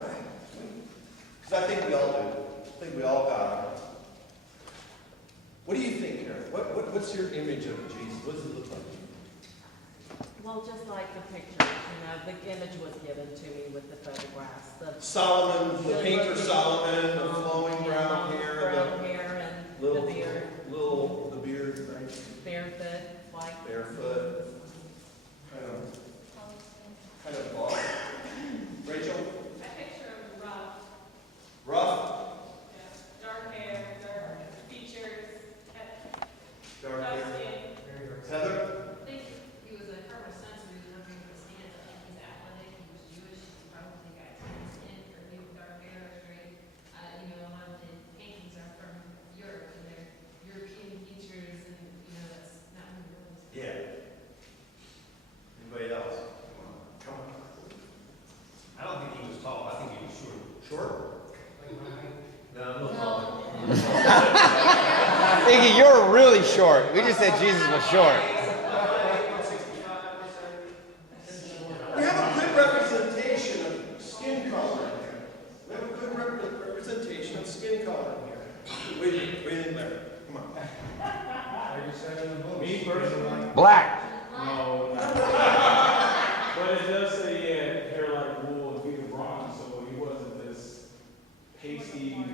Because I think we all do. I think we all got it. What do you think, Karen? What's your image of Jesus? What does it look like? Well, just like the picture, the image was given to me with the photographs. Solomon, the painter Solomon, the flowing brown hair, and little, the beard. The beard, right? Barefoot, like. Barefoot. Kind of bald. Rachel? I picture him rough. Rough? Yeah. Dark hair, dark features, Dark tough hair. skin. Heather? I think he was a from a sense of he was nothing but stand. I think he's athletic, he was Jewish, he's probably got tan skin or maybe dark hair or straight. A lot of the paintings are from Europe and they're European features and that's not who he was. Yeah. Anybody else? Come on. I don't think he was tall. I think he was short. Short? No, I'm not tall. Iggy, you're really short. We just said Jesus was short. We have a good representation of skin color in here. We have a good representation of skin color in here. Wait in there. Come on. Me personally? Black. No. But it does say he had hair like wool and feet of bronze, so he wasn't this pasty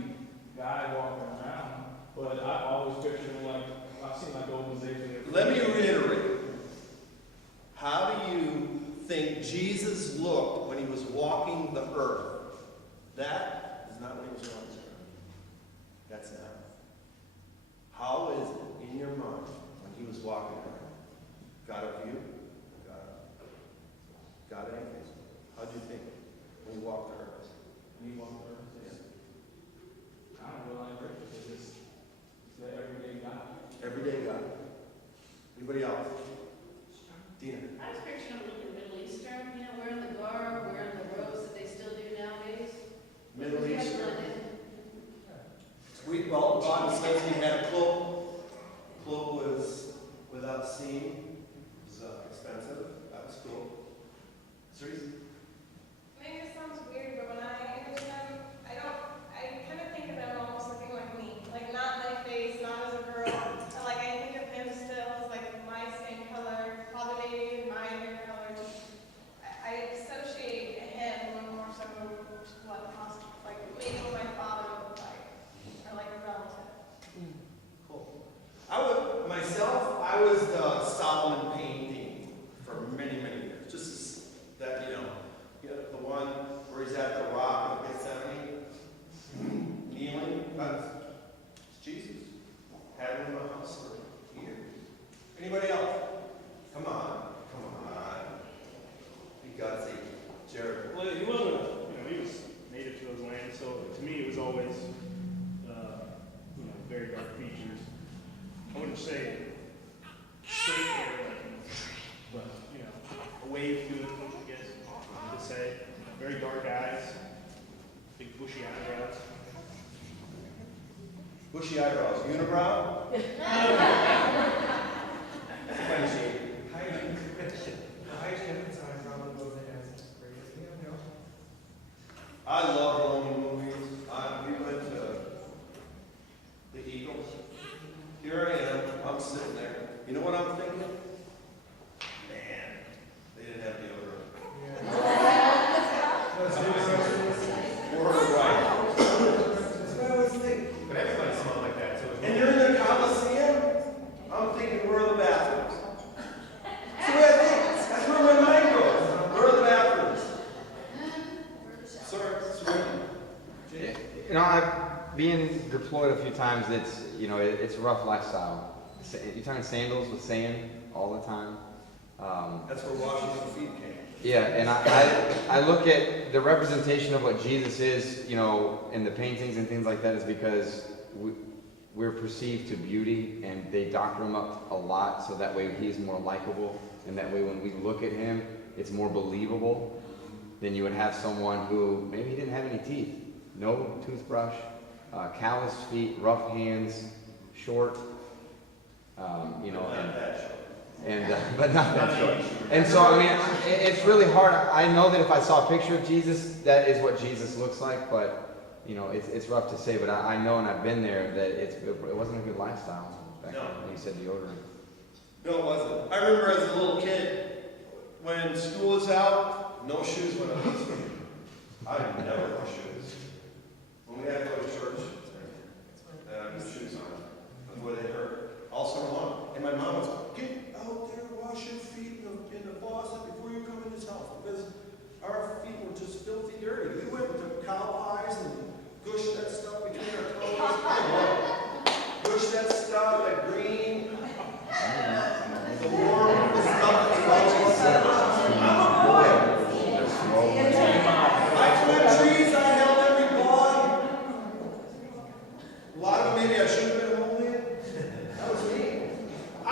guy walking around. But I always pictured him like, I've seen like old mosaics. Let me reiterate. How do you think Jesus looked when he was walking the earth? That is not what he was walking the earth. That's not. How is it in your mind when he was walking the earth? Got a view? Got it? How'd you think when you walked the earth? When he walked the earth, I don't really like pictures. It's just the everyday guy. Everyday God. Anybody else? Dina. I was picturing him looking Middle Eastern, wearing the garb, wearing the robes that they still do nowadays. Middle Yeah, Eastern. blended. Well, God says he had a cloak. Cloak was without seam. It was expensive. That was cool. Cerise? Maybe it sounds weird, but when I image him, I kind of think of him almost looking like me. Like, not my face, not as a girl. I think of him still as, my skin color, probably maybe my hair color. I associate him more so with what, maybe what my father looked like. Or a relative. Cool. I was the Solomon painting for many, many years. Just that, the one where he's at the rock of Gethsemane, kneeling. That's Jesus. Had him in the house for years. Anybody else? Come on. Be God's sake. Jared. Well, he wasn't, he was native to those lands, so to me it was always, very dark features. I wouldn't say straight hair, but, a wave to it, I guess, to say. Very dark eyes, big bushy eyebrows. Bushy eyebrows. Unibrow? Kind of shady. I love Roman movies. We went to the Eagles. Here I am. I'm sitting there. You know what I'm thinking? Man, they didn't have deodorant. Or right. That's what I always think. But everybody smelled like that, so And you're in the Coliseum? I'm thinking, where are the bathrooms? That's the way I think. That's where my mind goes. Where are the bathrooms? Sorry. I've been deployed a few times. It's a rough lifestyle. You're talking sandals with sand all the time. That's where washing the feet came. Yeah, and I look at the representation of what Jesus is, in the paintings and things like that is because we're perceived to beauty, and they doctor him up a lot so that way he's more likable, and that way when we look at him, it's more believable than you would have someone who maybe he didn't have any teeth, no toothbrush, calloused feet, rough hands, short, Not that short. and but not that short. And so, I mean, it's really hard. I know that if I saw a picture of Jesus, that is what Jesus looks like, but, you know, it's rough to say, but I know, and I've been there, that it wasn't a good lifestyle back No. when you said deodorant. No, it wasn't. I remember as a little kid, when school was out, no shoes went on this week. I never wore shoes. When we had to go to church, I had shoes on. That's where they hurt. All summer long. And my mom was, get out there, wash your feet in the faucet before you come in this house. Because our feet were just filthy dirty. We went to cow pies and gushed that stuff between our toes. Gushed that stuff, that green. The warm stuff that I'm a boy. I climbed trees, I held every log. A lot of them maybe I should have been home with. That was me. I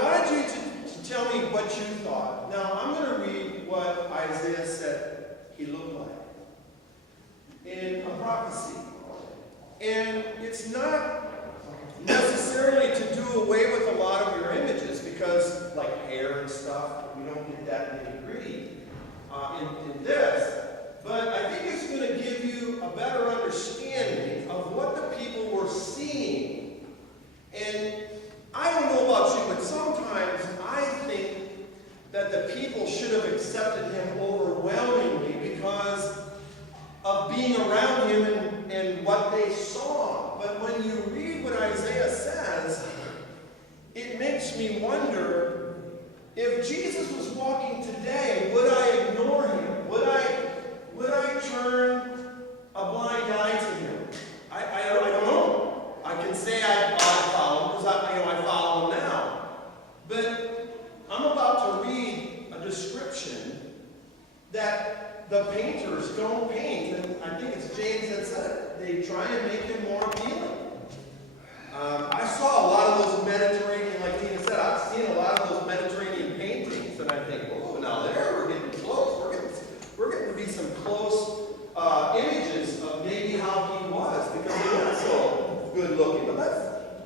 wanted you to tell me what you thought. Now, I'm going to read what Isaiah said he looked like in a prophecy. And it's not necessarily to do away with a lot of your images, because like hair and stuff, we don't get that nitty-gritty in this. But I think it's going to give you a better understanding of what the people were seeing. And I don't know about you, but sometimes I think that the people should have accepted him overwhelmingly because of being around him and what they saw. But when you read what Isaiah says, it makes me wonder, if Jesus was walking today, would I ignore him? Would I turn a blind eye to him? I don't know. I can say I follow him because I follow him now. But I'm about to read a description that the painters don't paint, and I think it's James that said it. They try and make him more appealing. I saw a lot of those Mediterranean, like Tina said, I've seen a lot of those Mediterranean paintings, and I think, oh, now there we're getting close. We're getting to be some close images of maybe how he was, because he was so good looking. But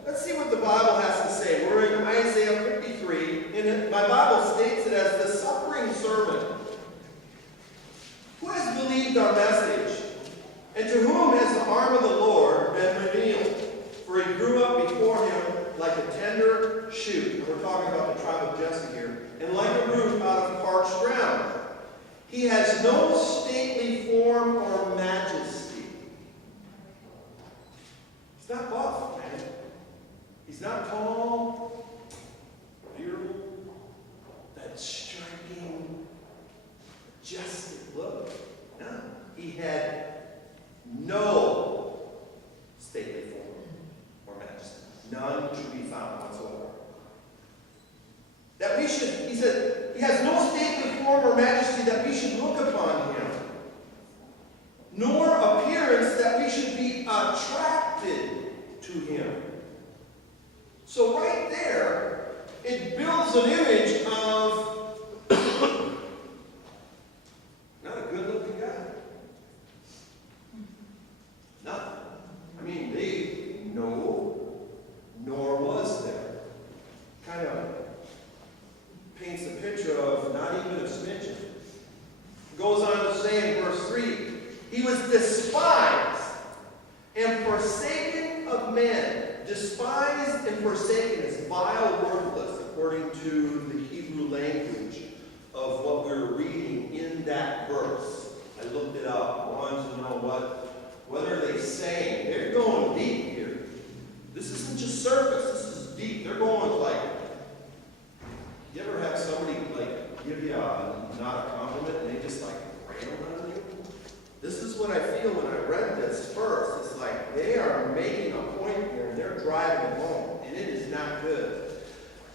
let's see what the Bible has to say. We're in Isaiah 53, and my Bible states it as the suffering servant. Who has believed our message? And to whom has the arm of the Lord been revealed? For he grew up before him like a tender shoot. And we're talking about the tribe of Jesse here. And like a root out of parched ground. He has no stately form or majesty. He's not buff, man. He's not tall, beautiful, that striking, majestic look. No. He had no stately form or majesty. None to be found whatsoever. That we should, he said, he has no stately form or majesty that we should look upon him, nor appearance that we should be attracted to him. So right there, it builds an image of not a good-looking guy. Nothing. I mean, nor was there. Kind of paints a picture of not even a smidgen. Goes on to say in verse 3, he was despised and forsaken of men. Despised and forsaken is vile, worthless, according to the Hebrew language of what we're reading in that verse. I looked it up. I wanted to know what are they saying. They're going deep here. This isn't just surface. This is deep. They're going like, you ever have somebody like give you not a compliment and they just like rail on you? This is what I feel when I read this first. It's like they are making a point here and they're driving it home, and it is not good.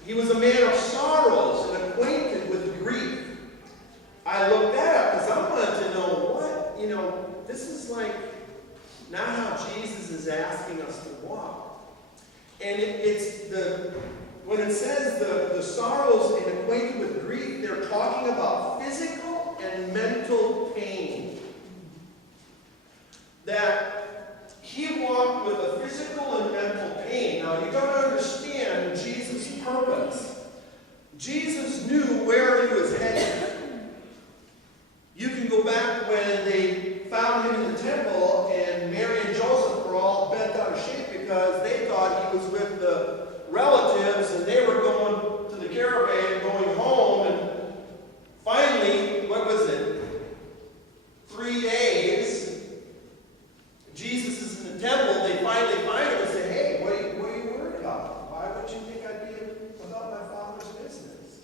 He was a man of sorrows and acquainted with grief. I looked that up because I wanted to know this is like not how Jesus is asking us to walk. And when it says the sorrows and acquainted with grief, they're talking about physical and mental pain. That he walked with a physical and mental pain. Now, you got to understand Jesus' purpose. Jesus knew where he was headed. You can go back when they found him in the temple and Mary and Joseph were all bent out of shape because they thought he was with the relatives and they were going to the caravan, going home, and finally, what was it? 3 days. Jesus is in the temple. They finally find him and say, hey, what are you worried about? Why would you think I'd be about my Father's business?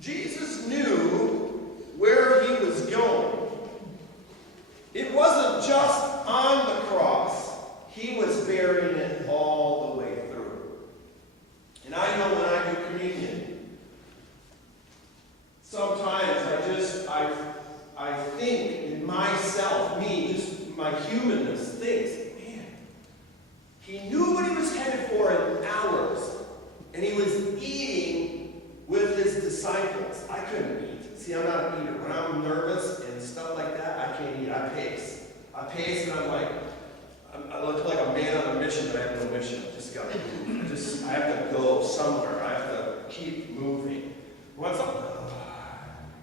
Jesus knew where he was going. It wasn't just on the cross. He was bearing it all the way through. And I know when I do communion, sometimes I think in myself, just my humanness thinks, man, he knew what he was headed for in hours. And he was eating with his disciples. I couldn't eat. See, I'm not an eater. When I'm nervous and stuff like that, I can't eat. I pace. And I'm like, I look like a man on a mission, but I have no mission. I just got to move. I have to go somewhere. I have to keep moving. Once I'm, I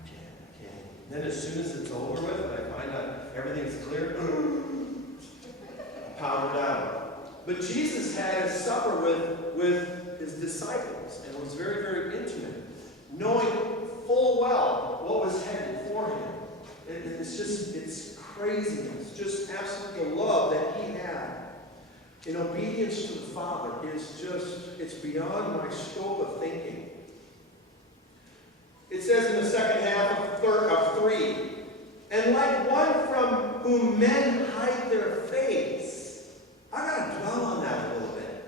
can't. Then as soon as it's over with, and I find out everything's clear, power down. But Jesus had his supper with his disciples, and it was very, very intimate, knowing full well what was headed for him. It's crazy. It's just absolute the love that he had in obedience to the Father it's beyond my scope of thinking. It says in the second half of 3, and like one from whom men hide their face. I got to dwell on that a little bit.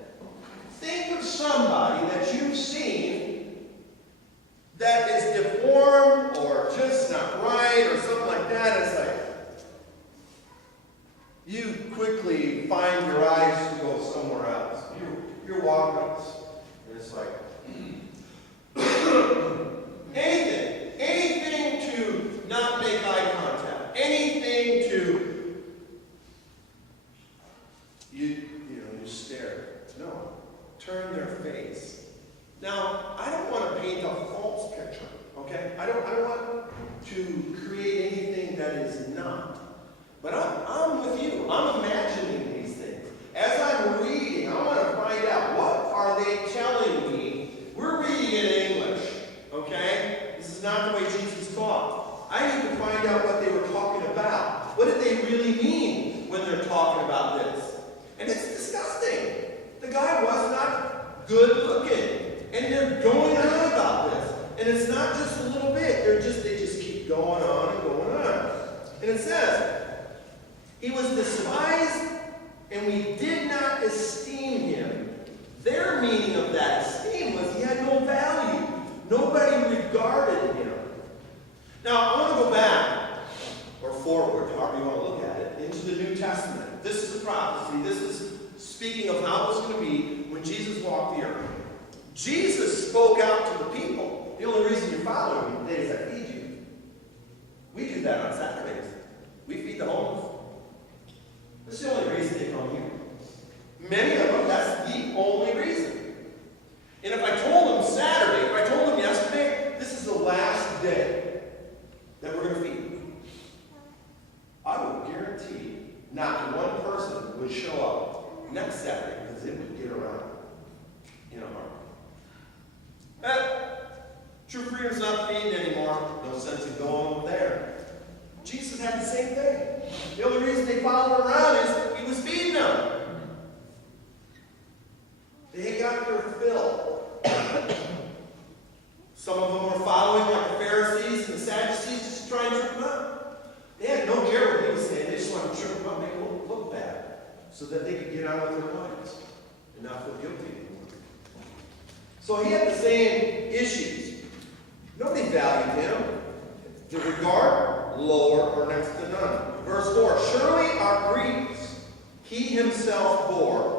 Think of somebody that you've seen that is deformed or just not right or something like that. It's like, you quickly find your eyes to go somewhere else. You're walking us. And it's like, anything to not make eye contact. Anything to, you stare. No. Turn their face. Now, I don't want to paint a false picture, okay? I don't want to create anything that is not. But I'm with you. I'm imagining these things. As I'm reading, I want to find out, what are they telling me? We're reading in English, okay? This is not the way Jesus taught. I need to find out what they were talking about. What did they really mean when they're talking about this? And it's disgusting. The guy was not good looking. And they're going on about this. And it's not just a little bit. They just keep going on and going on. And it says, he was despised, and we did not esteem him. Their meaning of that esteem was he had no value. Nobody regarded him. Now, I want to go back, or forward, however you want to look at it, into the New Testament. This is a prophecy. This is speaking of how it's going to be when Jesus walked the earth. Jesus spoke out to the people. The only reason you're following me today is I feed you. We do that on Saturdays. We feed the homeless. That's the only reason they come here. Many of them, that's the only reason. And if I told them Saturday, if I told them yesterday, this is the last day that we're going to feed, I would guarantee not one person would show up next Saturday because it would get around in a heartbeat. True freedom's not feeding anymore. No sense in going over there. Jesus had the same thing. The only reason they followed him around is he was feeding them. They got their fill. Some of them were following like the Pharisees and the Sadducees just to try and trip him up. They had no care what he was saying. They just wanted to trip him up, make him look bad, so that they could get on with their lives and not feel guilty anymore. So he had the same issues. Nobody valued him. The regard, lower or next to none. Verse 4, surely our griefs he himself bore,